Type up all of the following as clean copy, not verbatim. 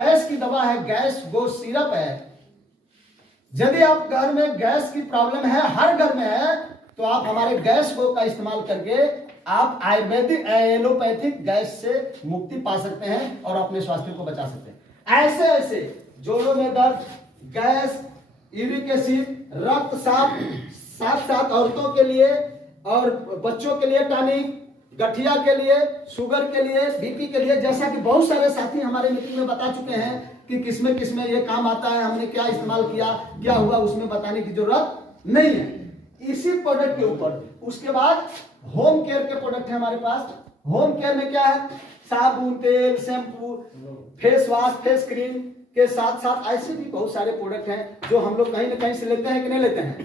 Gas की दवा है, गैस गो सिरप है। यदि आप घर में गैस की प्रॉब्लम है, हर घर में है, तो आप हमारे गैस गो का इस्तेमाल करके आप आयुर्वेदिक एलोपैथिक गैस से मुक्ति पा सकते हैं और अपने स्वास्थ्य को बचा सकते हैं। ऐसे ऐसे जोड़ों में दर्द, गैस, यूरिक एसिड, रक्तचाप, साथ साथ औरतों के लिए और बच्चों के लिए टॉनिक, गठिया के लिए, शुगर के लिए, बीपी के लिए, जैसा कि बहुत सारे साथी हमारे मीटिंग में बता चुके हैं कि किसमें किसमें ये काम आता है, हमने क्या इस्तेमाल किया, क्या हुआ, उसमें बताने की जरूरत नहीं है। इसी प्रोडक्ट के ऊपर उसके बाद होम केयर के प्रोडक्ट है हमारे पास। होम केयर में क्या है, साबुन, तेल, shampoo, face wash, face cream के साथ साथ ऐसे भी बहुत सारे प्रोडक्ट हैं जो हम लोग कहीं ना कहीं से लेते हैं कि नहीं लेते हैं।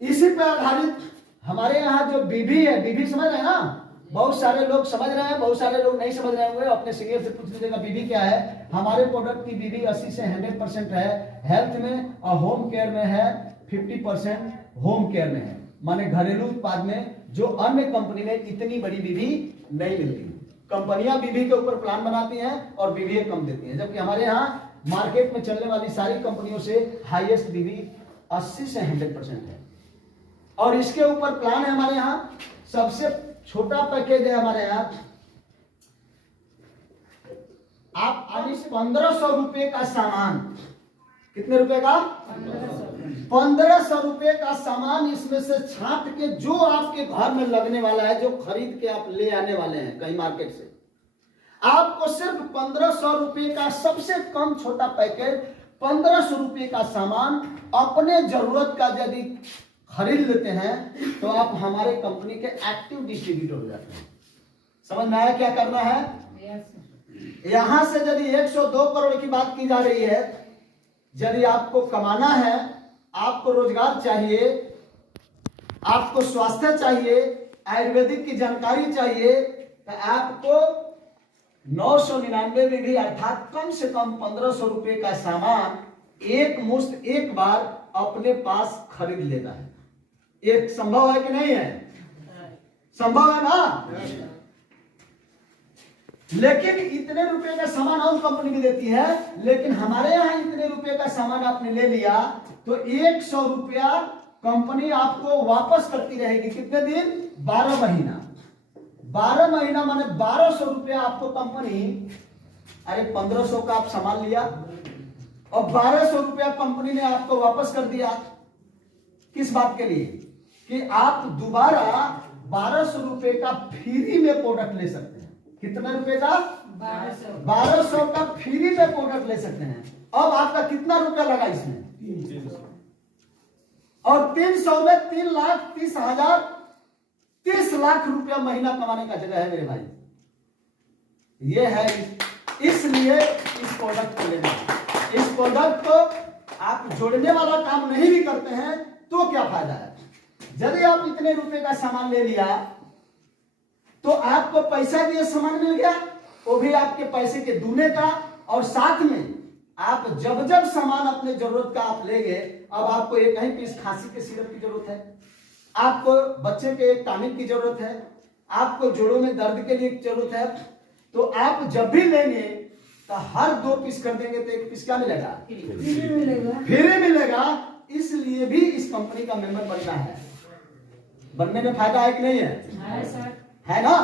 इसी पर आधारित हमारे यहाँ जो बीबी है, बीबी समझ रहे हैं ना, बहुत सारे लोग समझ रहे हैं, बहुत सारे लोग नहीं समझ रहे होंगे, अपने सीनियर से पूछ लीजिएगा बीबी क्या है। हमारे प्रोडक्ट की बीबी 80 से 100% है हेल्थ में, और होम केयर में है 50% होम केयर में है, माने घरेलू उत्पाद में, जो अन्य कंपनी में इतनी बड़ी बीबी नहीं मिलती। कंपनियां बीबी के ऊपर प्लान बनाती हैं और बीबी कम देती हैं, जबकि हमारे यहाँ मार्केट में चलने वाली सारी कंपनियों से हाईएस्ट बीबी 80 से 100% है। और इसके ऊपर प्लान है हमारे यहाँ, सबसे छोटा पैकेज है हमारे यहाँ, आप आज 1500 रुपए का सामान, कितने रुपए का, 1500 रुपए का सामान इसमें से छांट के जो आपके घर में लगने वाला है, जो खरीद के आप ले आने वाले हैं कहीं मार्केट से, आपको सिर्फ 1500 रुपए का सबसे कम छोटा पैकेज, 1500 रुपए का सामान अपने जरूरत का यदि खरीद लेते हैं तो आप हमारे कंपनी के एक्टिव डिस्ट्रीब्यूटर हो जाते हैं। समझ में आया क्या करना है? यहां से यदि 102 करोड़ की बात की जा रही है, यदि आपको कमाना है, आपको रोजगार चाहिए, आपको स्वास्थ्य चाहिए, आयुर्वेदिक की जानकारी चाहिए, तो आपको 999 में भी अर्थात कम से कम 1500 रुपए का सामान एक मुश्त एक बार अपने पास खरीद लेना है। ये संभव है कि नहीं है? संभव है ना? लेकिन इतने रुपए का सामान और कंपनी भी देती है, लेकिन हमारे यहां इतने रुपए का सामान आपने ले लिया तो 100 रुपया कंपनी आपको वापस करती रहेगी। कितने दिन? 12 महीना। 12 महीना माने 1200 रुपया आपको कंपनी, अरे 1500 का आप सामान लिया और 1200 रुपया कंपनी ने आपको वापस कर दिया। किस बात के लिए? कि आप दोबारा 1200 रुपए का फ्री में प्रोडक्ट ले सकते हैं। कितने रुपए का? 1200 का फ्री में प्रोडक्ट ले सकते हैं। अब आपका कितना रुपया लगा इसमें? 300। और 300 में 3,30,000, 30 लाख रुपया महीना कमाने का जगह है मेरे भाई। ये है, इसलिए इस प्रोडक्ट को लेना। इस प्रोडक्ट को आप जोड़ने वाला काम नहीं भी करते हैं तो क्या फायदा है? यदि आप इतने रुपए का सामान ले लिया तो आपको पैसा दिए सामान मिल गया, वो भी आपके पैसे के दूने का, और साथ में आप जब जब सामान अपने जरूरत का आप लेंगे, अब आपको एक ही पीस खांसी के सिरप की जरूरत है, आपको बच्चे के एक टॉनिक की जरूरत है, आपको जोड़ों में दर्द के लिए जरूरत है, तो आप जब भी लेंगे तो हर 2 पीस कर देंगे तो 1 पीस क्या मिलेगा? फ्री मिलेगा। इसलिए भी इस कंपनी का मेंबर बनना है। बनने में फायदा है कि नहीं है? है ना?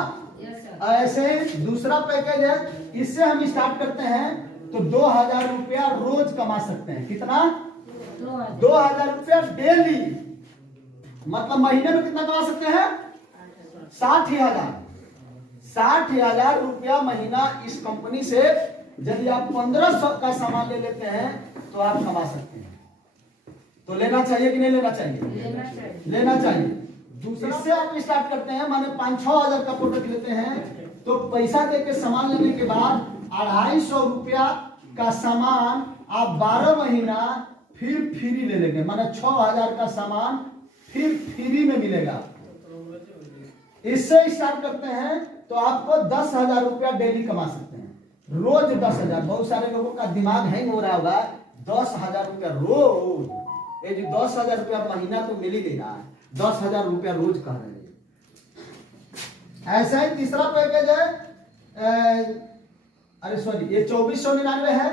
ऐसे दूसरा पैकेज है, इससे हम स्टार्ट करते हैं तो 2000 रुपया रोज कमा सकते हैं। कितना? 2000 रुपया डेली, मतलब महीने में कितना कमा सकते हैं? 60,000। 60,000 रुपया महीना इस कंपनी से यदि आप 1500 का सामान ले लेते हैं तो आप कमा सकते हैं। तो लेना चाहिए कि नहीं लेना चाहिए? लेना चाहिए। दूसरा से आप स्टार्ट करते हैं, माने 5-6 हजार का प्रोडक्ट लेते हैं तो पैसा देके सामान लेने के बाद 250 रुपया का सामान आप 12 महीना फिर फ्री ले लेंगे, माने 6000 का सामान फिर फ्री में मिलेगा। इससे स्टार्ट करते हैं तो आपको 10,000 रुपया डेली कमा सकते हैं, रोज 10,000। बहुत सारे लोगों का दिमाग हैंग हो रहा होगा, 10,000 रुपया रोज, ये जो 10,000 रुपया महीना तो मिल ही नहीं रहा है, 10,000 रुपया रोज कह रहे हैं। ऐसा ही तीसरा पैकेज है अरे सॉरी, ये 2499 है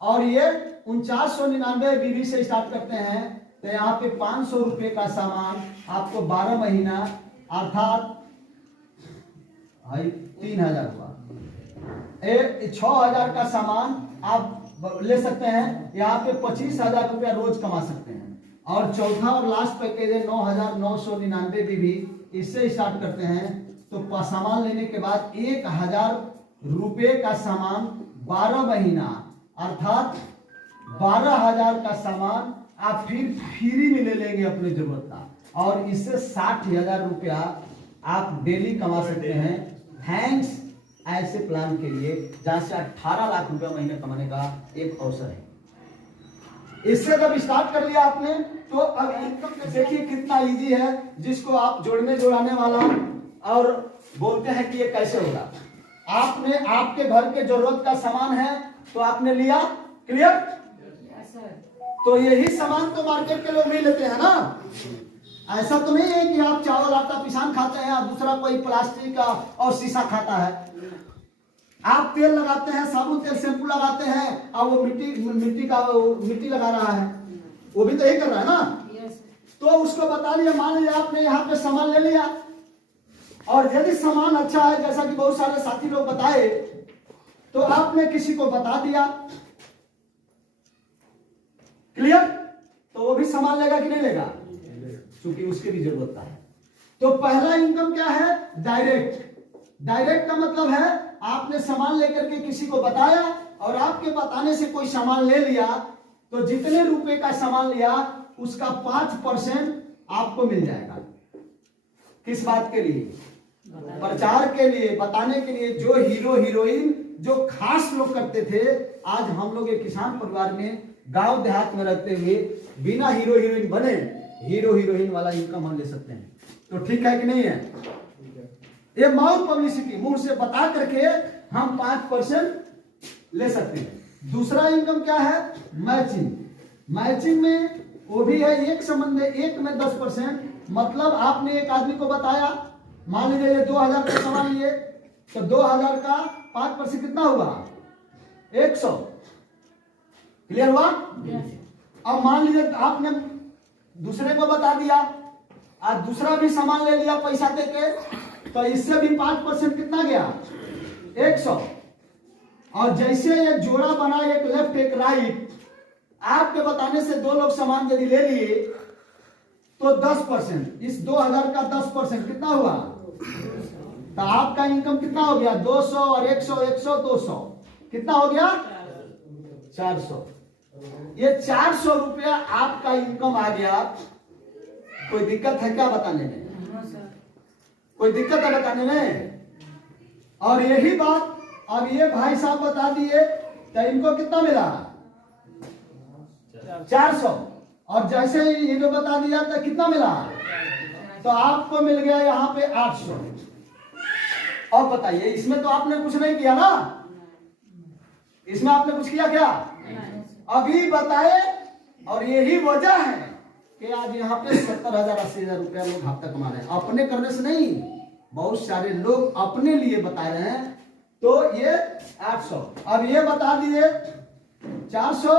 और ये 4999 बीबी से स्टार्ट करते हैं। तो यहाँ पे 500 रुपए का सामान आपको 12 महीना अर्थात 3000 हुआ। 6000 का सामान आप ले सकते हैं, यहाँ पे 25,000 रुपया रोज कमा सकते हैं। और चौथा और लास्ट पैकेज है 9,999 बीबी, इससे स्टार्ट करते हैं। तो सामान लेने के बाद 1000 रुपए का सामान 12 महीना अर्थात 12,000 का सामान आप फिर फ्री में ले लेंगे अपने जरूरत का, और इससे 60,000 रुपया आप डेली कमा सकते हैं। थैंक्स ऐसे प्लान के लिए जहां से 18 लाख रुपया महीने कमाने का एक अवसर है। इससे जब स्टार्ट कर लिया आपने, तो अब इनकम देखिए कितना इजी है, जिसको आप जोड़ने जोड़ाने वाला और बोलते हैं कि ये कैसे होगा। आपने आपके घर के जरूरत का सामान है तो आपने लिया, क्लियर। तो यही सामान तो मार्केट के लोग नहीं लेते हैं ना। ऐसा तो नहीं है कि आप चावल आटा पिसान खाते हैं और दूसरा कोई प्लास्टिक का और शीशा खाता है। आप तेल लगाते हैं, साबुन तेल शैम्पू लगाते हैं, और वो मिट्टी लगा रहा है, वो भी तो यही कर रहा है ना। तो उसको बता लिया, मान लिया आपने यहाँ पे सामान ले लिया, और यदि सामान अच्छा है जैसा कि बहुत सारे साथी लोग बताए, तो आपने किसी को बता दिया, क्लियर। तो वो भी सामान लेगा कि नहीं लेगा, क्योंकि उसकी भी जरूरत है। तो पहला इनकम क्या है, डायरेक्ट। डायरेक्ट का मतलब है आपने सामान लेकर के किसी को बताया, और आपके बताने से कोई सामान ले लिया, तो जितने रुपए का सामान लिया उसका 5% आपको मिल जाएगा। किस बात के लिए, प्रचार के लिए, बताने के लिए। जो हीरो हीरोइन जो खास लोग करते थे, आज हम लोग एक किसान परिवार में गांव देहात में रहते हुए बिना हीरो हीरोइन बने हीरो हीरोइन वाला इनकम हम ले सकते हैं। तो ठीक है कि नहीं है। ये माउथ पब्लिसिटी, मुंह से बता करके हम 5% ले सकते हैं। दूसरा इनकम क्या है, मैचिंग। मैचिंग में वो भी है एक संबंध है, एक में 10%। मतलब आपने एक आदमी को बताया, मान लीजिए ये 2000 का सामान लिए, तो 2000 का 5% कितना हुआ, 100। क्लियर हुआ। अब मान लीजिए आपने दूसरे को बता दिया, आज दूसरा भी सामान ले लिया पैसा देके, तो इससे भी 5% कितना गया, 100। और जैसे ये जोड़ा बना, एक लेफ्ट एक राइट, आपके बताने से दो लोग सामान यदि ले लिए, तो 10%, इस 2000 का 10% कितना हुआ, तो आपका इनकम कितना हो गया, 200 और 100, 100 200 कितना हो गया, 400। ये 400 रुपया आपका इनकम आ गया। कोई दिक्कत है क्या बताने में, कोई दिक्कत है बताने में। और यही बात अब ये भाई साहब बता दिए, तो इनको कितना मिला, 400। और जैसे ही इन्होंने बता दिया तो कितना मिला, तो आपको मिल गया यहाँ पे 800। अब बताइए, इसमें तो आपने कुछ नहीं किया ना, इसमें आपने कुछ किया क्या, अभी बताए। और यही वजह है कि आज यहाँ पे 70,000 80,000 रुपया लोग हफ्ता कमा रहे हैं, अपने करने से नहीं। बहुत सारे लोग अपने लिए बता रहे हैं। तो ये 800, अब ये बता दिए 400,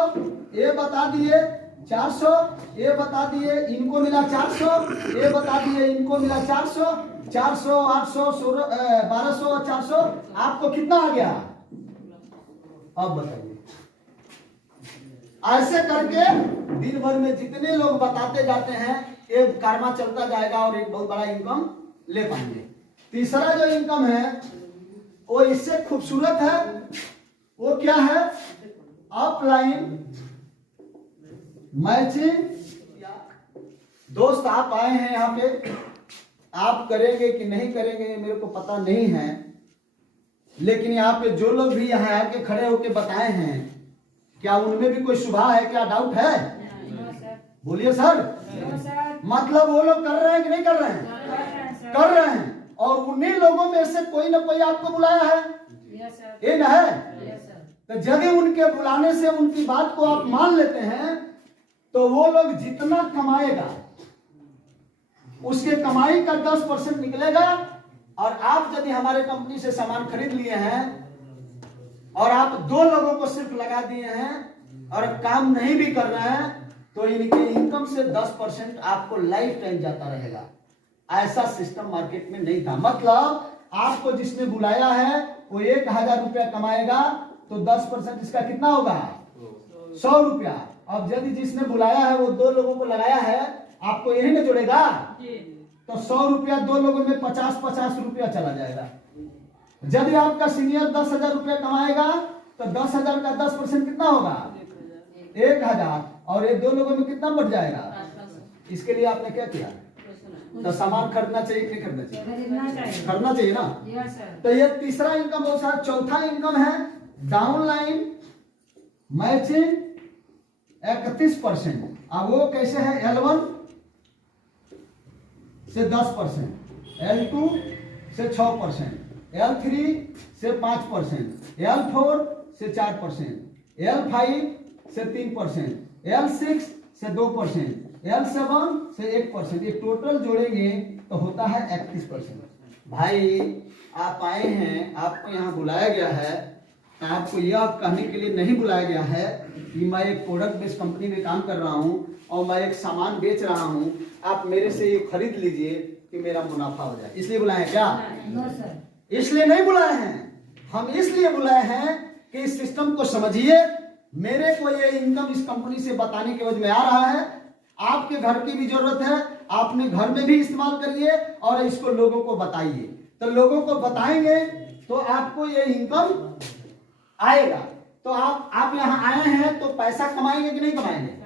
ये बता दिए 400, ये बता दिए इनको मिला 400, ये बता दिए इनको मिला 400, 400 800 1200 और 400, आपको कितना आ गया। अब बताइए, ऐसे करके दिन भर में जितने लोग बताते जाते हैं, एक कारमा चलता जाएगा और एक बहुत बड़ा इनकम ले पाएंगे। तीसरा जो इनकम है वो इससे खूबसूरत है। वो क्या है, ऑफलाइन मैचिंग। दोस्त आप आए हैं यहाँ पे, आप करेंगे कि नहीं करेंगे मेरे को पता नहीं है, लेकिन यहाँ पे जो लोग भी यहाँ आके खड़े होके बताए हैं, क्या उनमें भी कोई शुभा है, क्या डाउट है, बोलिए सर। मतलब वो लोग कर रहे हैं कि नहीं कर रहे हैं, कर रहे हैं। और उन्हीं लोगों में से कोई ना कोई आपको बुलाया है, ये ना है। तो यदि उनके बुलाने से उनकी बात को आप मान लेते हैं, तो वो लोग जितना कमाएगा उसके कमाई का 10% निकलेगा। और आप यदि हमारे कंपनी से सामान खरीद लिए हैं, और आप 2 लोगों को सिर्फ लगा दिए हैं और काम नहीं भी कर रहे हैं, तो इनके इनकम से 10% आपको लाइफ टाइम जाता रहेगा। ऐसा सिस्टम मार्केट में नहीं था। मतलब आपको जिसने बुलाया है वो 1000 रुपया कमाएगा, तो 10% इसका कितना होगा? 100 रुपया। अब यदि जिसने बुलाया है वो 2 लोगों को लगाया है, आपको यही ना जोड़ेगा, तो 100 रुपया 2 लोगों में 50-50 रुपया चला जाएगा। यदि आपका सीनियर 10,000 रुपया कमाएगा, तो 10,000 का 10% कितना होगा? 1,000। और ये 2 लोगों में कितना बढ़ जाएगा? इसके लिए आपने क्या किया? तो सामान खरीदना चाहिए कि नहीं खरीदना चाहिए? खरीदना चाहिए ना। तो ये तीसरा इनकम हो सकता। चौथा इनकम है डाउनलाइन मैचिंग 31%। अब वो कैसे है? L1 से 10%, L2 से 6%, L3 से 5%, L4 से 4%, L5 से 3%, L6 से 2%, L7 से 1%। ये टोटल जोड़ेंगे तो होता है 31%। भाई आप आए हैं, आपको यहाँ बुलाया गया है, आपको यह कहने के लिए नहीं बुलाया गया है कि मैं एक प्रोडक्ट बेस्ड कंपनी में काम कर रहा हूँ और मैं एक सामान बेच रहा हूँ, आप मेरे से ये खरीद लीजिए कि मेरा मुनाफा हो जाए। इसलिए बुलाए क्या? इसलिए नहीं बुलाए हैं। हम इसलिए बुलाए हैं कि इस सिस्टम को समझिए। मेरे को ये इनकम इस कंपनी से बताने के वजह में आ रहा है। आपके घर की भी जरूरत है, आपने घर में भी इस्तेमाल करिए और इसको लोगों को बताइए। तो लोगों को बताएंगे तो आपको ये इनकम आएगा। तो आप यहाँ आए हैं तो पैसा कमाएंगे कि नहीं कमाएंगे?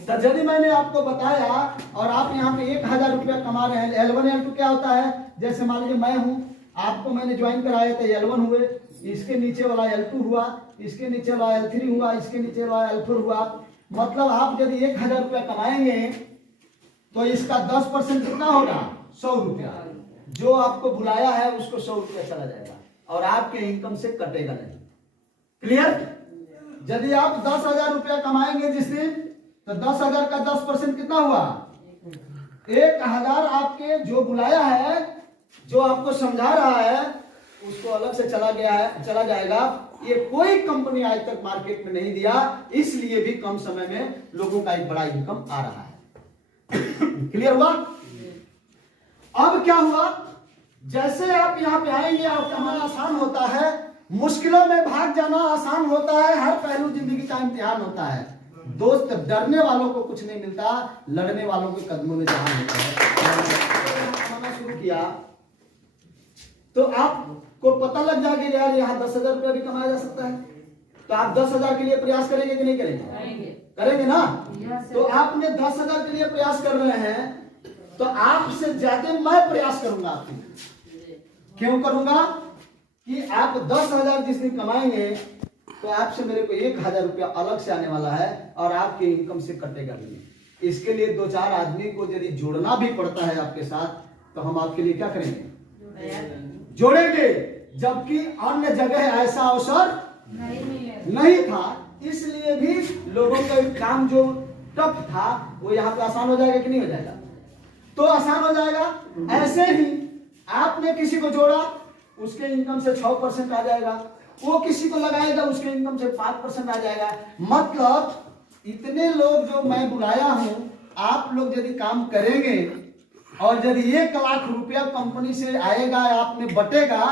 तो यदि मैंने आपको बताया और आप यहाँ पे 1000 रुपया कमा रहे हैं, L1 L2 क्या होता है? जैसे मान लीजिए मैं हूँ, आपको मैंने ज्वाइन कराया तो L1 हुए, इसके नीचे वाला L2 हुआ, इसके नीचे वाला L3 हुआ, इसके नीचे वाला L4 हुआ। मतलब आप यदि 1000 रुपया कमाएंगे तो इसका 10% कितना होगा? 100 रुपया। जो आपको बुलाया है उसको 100 रुपया चला जाएगा और आपके इनकम से कटेगा नहीं। क्लियर? यदि आप 10,000 रुपया कमाएंगे जिस दिन, तो 10,000 का 10% कितना हुआ? 1,000 आपके जो बुलाया है, जो आपको समझा रहा है, उसको अलग से चला जाएगा। ये कोई कंपनी आज तक मार्केट में नहीं दिया, इसलिए भी कम समय में लोगों का एक बड़ा इनकम आ रहा है। क्लियर हुआ? अब क्या हुआ? जैसे आप यहाँ पे आएंगे और कमाना आसान होता है, मुश्किलों में भाग जाना आसान होता है। हर पहलू जिंदगी का इम्तिहान होता है। दोस्त, डरने वालों को कुछ नहीं मिलता, लड़ने वालों के कदमों में जहां होता है। कमाना शुरू किया तो आपको पता लग जाएगा यार यहाँ 10,000 रुपया भी कमाया जा सकता है। तो आप 10,000 के लिए प्रयास करेंगे कि नहीं करेंगे? करेंगे ना। तो आपने 10,000 के लिए प्रयास कर रहे हैं, तो आपसे ज्यादा मैं प्रयास करूंगा आपके लिए। क्यों करूंगा? कि आप 10,000 जिस दिन कमाएंगे तो आपसे मेरे को 1,000 रुपया अलग से आने वाला है और आपके इनकम से कटेगा नहीं। इसके लिए 2-4 आदमी को यदि जोड़ना भी पड़ता है आपके साथ, तो हम आपके लिए क्या करेंगे? जोड़ेंगे। जबकि अन्य जगह ऐसा अवसर नहीं था, इसलिए भी लोगों का काम जो टफ था वो यहाँ पे आसान हो जाएगा कि नहीं हो जाएगा? तो आसान हो जाएगा। ऐसे ही आपने किसी को जोड़ा, उसके इनकम से 6% आ जाएगा, वो किसी को लगाएगा, उसके इनकम से 5% आ जाएगा। मतलब इतने लोग जो मैं बुलाया हूं, आप लोग यदि काम करेंगे और यदि 1 लाख रुपया कंपनी से आएगा, आप में बटेगा,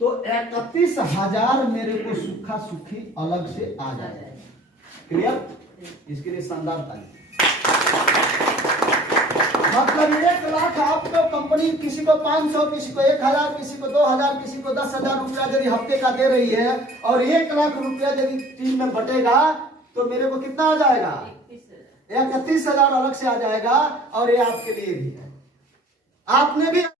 तो 31,000 मेरे को सूखा सुखी अलग से आ जाएगा। क्लियर? इसके लिए शानदार ताली। मतलब 1 लाख आपको कंपनी किसी को 500, किसी को 1,000, किसी को 2,000, किसी को 10,000 रुपया यदि हफ्ते का दे रही है और 1 लाख रुपया यदि टीम में बटेगा, तो मेरे को कितना आ जाएगा? 31,000 अलग से आ जाएगा। और ये आपके लिए भी है। आपने भी